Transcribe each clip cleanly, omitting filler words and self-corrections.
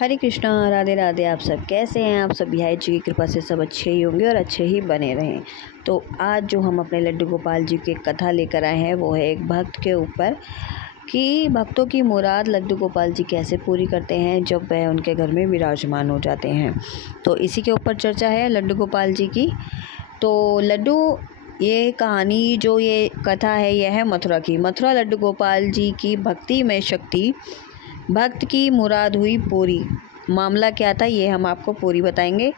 हरे कृष्णा, राधे राधे। आप सब कैसे हैं? आप सब बिहारी जी की कृपा से सब अच्छे ही होंगे और अच्छे ही बने रहें। तो आज जो हम अपने लड्डू गोपाल जी की कथा लेकर आए हैं वो है एक भक्त के ऊपर कि भक्तों की मुराद लड्डू गोपाल जी कैसे पूरी करते हैं जब वह उनके घर में विराजमान हो जाते हैं। तो इसी के ऊपर चर्चा है लड्डू गोपाल जी की। तो ये कहानी जो ये कथा है यह है मथुरा की। मथुरा लड्डू गोपाल जी की भक्ति में शक्ति, भक्त की मुराद हुई पूरी। मामला क्या था ये हम आपको पूरी बताएंगे,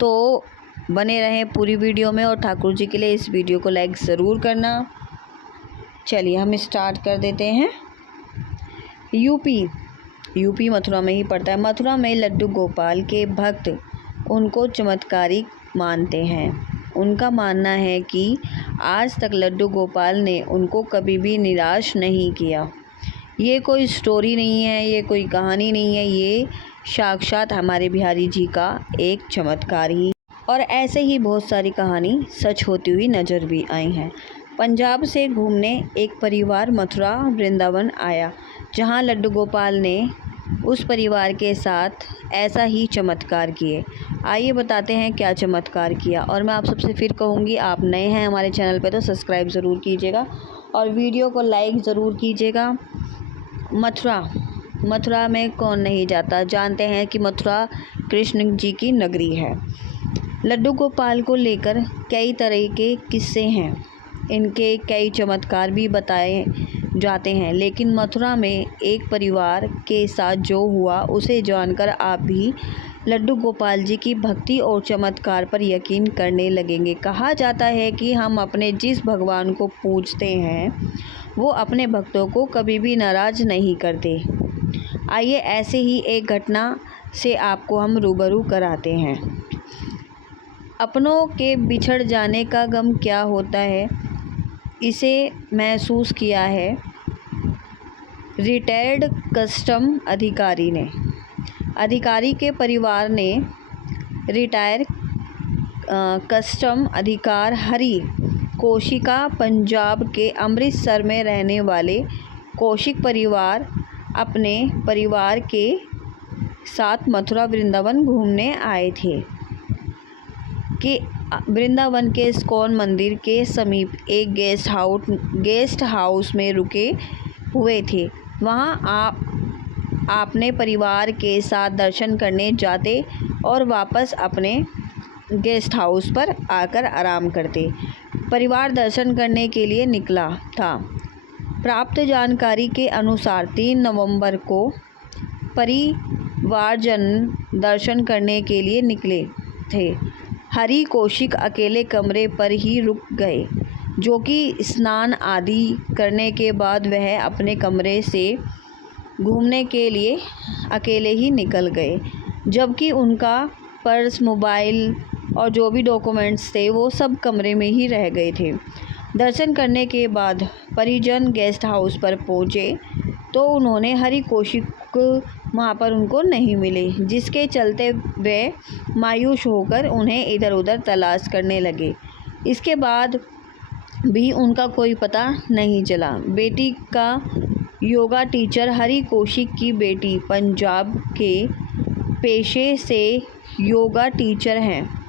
तो बने रहें पूरी वीडियो में और ठाकुर जी के लिए इस वीडियो को लाइक ज़रूर करना। चलिए हम स्टार्ट कर देते हैं। यूपी मथुरा में ही पड़ता है। मथुरा में लड्डू गोपाल के भक्त उनको चमत्कारी मानते हैं। उनका मानना है कि आज तक लड्डू गोपाल ने उनको कभी भी निराश नहीं किया। ये कोई स्टोरी नहीं है, ये कोई कहानी नहीं है, ये साक्षात हमारे बिहारी जी का एक चमत्कार ही। और ऐसे ही बहुत सारी कहानी सच होती हुई नज़र भी आई हैं। पंजाब से घूमने एक परिवार मथुरा वृंदावन आया, जहां लड्डू गोपाल ने उस परिवार के साथ ऐसा ही चमत्कार किए। आइए बताते हैं क्या चमत्कार किया। और मैं आप सबसे फिर कहूँगी, आप नए हैं हमारे चैनल पे तो सब्सक्राइब ज़रूर कीजिएगा और वीडियो को लाइक ज़रूर कीजिएगा। मथुरा में कौन नहीं जाता, जानते हैं कि मथुरा कृष्ण जी की नगरी है। लड्डू गोपाल को लेकर कई तरह के किस्से हैं, इनके कई चमत्कार भी बताए जाते हैं, लेकिन मथुरा में एक परिवार के साथ जो हुआ उसे जानकर आप भी लड्डू गोपाल जी की भक्ति और चमत्कार पर यकीन करने लगेंगे। कहा जाता है कि हम अपने जिस भगवान को पूजते हैं वो अपने भक्तों को कभी भी नाराज़ नहीं करते। आइए ऐसे ही एक घटना से आपको हम रूबरू कराते हैं। अपनों के बिछड़ जाने का गम क्या होता है, इसे महसूस किया है रिटायर्ड कस्टम अधिकारी के परिवार ने। रिटायर कस्टम अधिकार हरी कौशिका पंजाब के अमृतसर में रहने वाले कौशिक परिवार अपने परिवार के साथ मथुरा वृंदावन घूमने आए थे कि वृंदावन के इस्कॉन मंदिर के समीप एक गेस्ट हाउस में रुके हुए थे। वहाँ आपने परिवार के साथ दर्शन करने जाते और वापस अपने गेस्ट हाउस पर आकर आराम करते। परिवार दर्शन करने के लिए निकला था। प्राप्त जानकारी के अनुसार 3 नवंबर को परिवारजन दर्शन करने के लिए निकले थे। हरि कौशिक अकेले कमरे पर ही रुक गए, जो कि स्नान आदि करने के बाद वह अपने कमरे से घूमने के लिए अकेले ही निकल गए, जबकि उनका पर्स, मोबाइल और जो भी डॉक्यूमेंट्स थे वो सब कमरे में ही रह गए थे। दर्शन करने के बाद परिजन गेस्ट हाउस पर पहुँचे तो उन्होंने हरि कौशिक वहाँ पर उनको नहीं मिले, जिसके चलते वे मायूस होकर उन्हें इधर उधर तलाश करने लगे। इसके बाद भी उनका कोई पता नहीं चला। बेटी का योगा टीचर हरि कौशिक की बेटी पंजाब के पेशे से योगा टीचर हैं।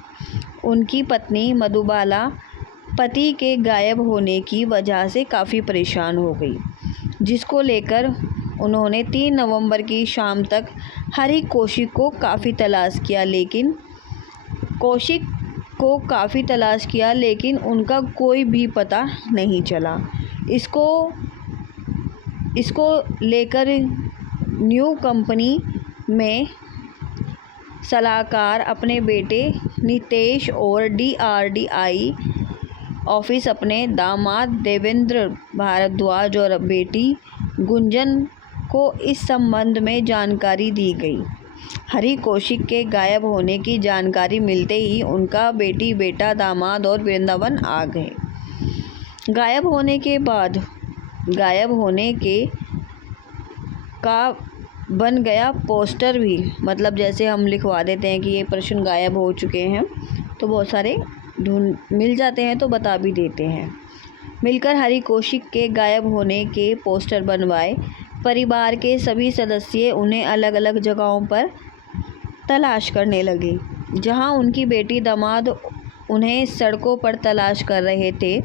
उनकी पत्नी मधुबाला पति के गायब होने की वजह से काफ़ी परेशान हो गई, जिसको लेकर उन्होंने 3 नवंबर की शाम तक हरि कौशिक को काफ़ी तलाश किया, लेकिन उनका कोई भी पता नहीं चला। इसको लेकर न्यू कंपनी में सलाहकार अपने बेटे नितेश और DRDI ऑफिस अपने दामाद देवेंद्र भारद्वाज और बेटी गुंजन को इस संबंध में जानकारी दी गई। हरि कौशिक के गायब होने की जानकारी मिलते ही उनका बेटा, दामाद और वृंदावन आ गए। गायब होने का बन गया पोस्टर भी, मतलब जैसे हम लिखवा देते हैं कि ये पर्सन गायब हो चुके हैं तो बहुत सारे मिल जाते हैं तो बता भी देते हैं। मिलकर हरि कौशिक के गायब होने के पोस्टर बनवाए। परिवार के सभी सदस्य उन्हें अलग अलग जगहों पर तलाश करने लगे। जहाँ उनकी बेटी दामाद उन्हें सड़कों पर तलाश कर रहे थे,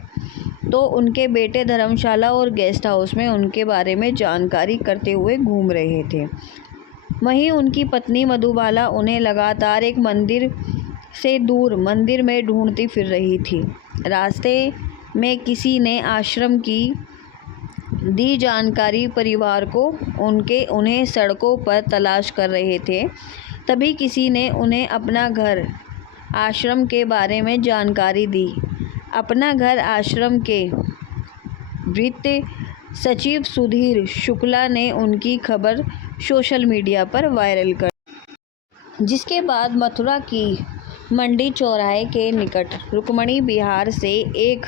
तो उनके बेटे धर्मशाला और गेस्ट हाउस में उनके बारे में जानकारी करते हुए घूम रहे थे। वहीं उनकी पत्नी मधुबाला उन्हें लगातार एक मंदिर से दूर मंदिर में ढूंढती फिर रही थी। रास्ते में किसी ने आश्रम की दी जानकारी परिवार को उन्हें सड़कों पर तलाश कर रहे थे। तभी किसी ने उन्हें अपना घर आश्रम के बारे में जानकारी दी। अपना घर आश्रम के वित्त सचिव सुधीर शुक्ला ने उनकी खबर सोशल मीडिया पर वायरल कर, जिसके बाद मथुरा की मंडी चौराहे के निकट रुक्मणी विहार से एक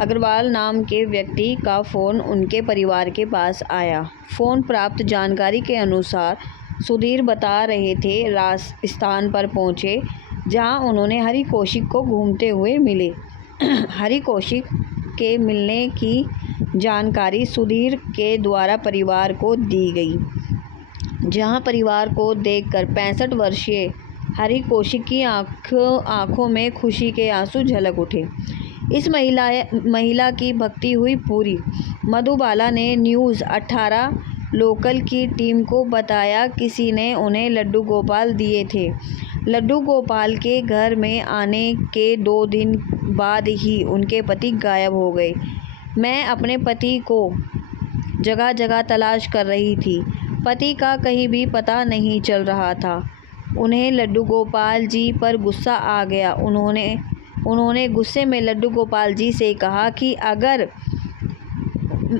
अग्रवाल नाम के व्यक्ति का फ़ोन उनके परिवार के पास आया। फ़ोन प्राप्त जानकारी के अनुसार सुधीर बता रहे थे स्थान पर पहुंचे जहां उन्होंने हरि कौशिक को घूमते हुए मिले। हरि कौशिक के मिलने की जानकारी सुधीर के द्वारा परिवार को दी गई, जहां परिवार को देखकर 65 वर्षीय हरि कौशिक की आंखों में खुशी के आंसू झलक उठे। इस महिला की भक्ति हुई पूरी। मधुबाला ने न्यूज़ 18 लोकल की टीम को बताया, किसी ने उन्हें लड्डू गोपाल दिए थे। लड्डू गोपाल के घर में आने के 2 दिन बाद ही उनके पति गायब हो गए। मैं अपने पति को जगह जगह तलाश कर रही थी। पति का कहीं भी पता नहीं चल रहा था। उन्हें लड्डू गोपाल जी पर गुस्सा आ गया। उन्होंने गुस्से में लड्डू गोपाल जी से कहा कि अगर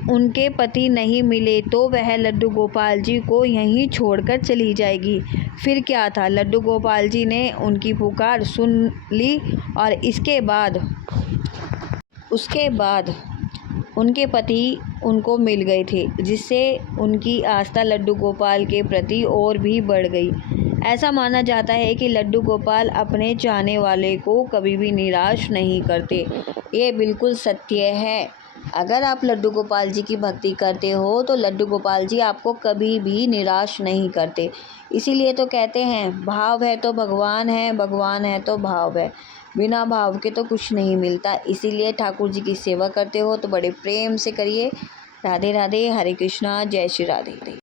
उनके पति नहीं मिले तो वह लड्डू गोपाल जी को यहीं छोड़कर चली जाएगी। फिर क्या था, लड्डू गोपाल जी ने उनकी पुकार सुन ली और उसके बाद उनके पति उनको मिल गए थे, जिससे उनकी आस्था लड्डू गोपाल के प्रति और भी बढ़ गई। ऐसा माना जाता है कि लड्डू गोपाल अपने चाहने वाले को कभी भी निराश नहीं करते। ये बिल्कुल सत्य है। अगर आप लड्डू गोपाल जी की भक्ति करते हो तो लड्डू गोपाल जी आपको कभी भी निराश नहीं करते। इसीलिए तो कहते हैं, भाव है तो भगवान है, भगवान है तो भाव है। बिना भाव के तो कुछ नहीं मिलता। इसीलिए ठाकुर जी की सेवा करते हो तो बड़े प्रेम से करिए। राधे राधे, हरे कृष्णा, जय श्री राधे।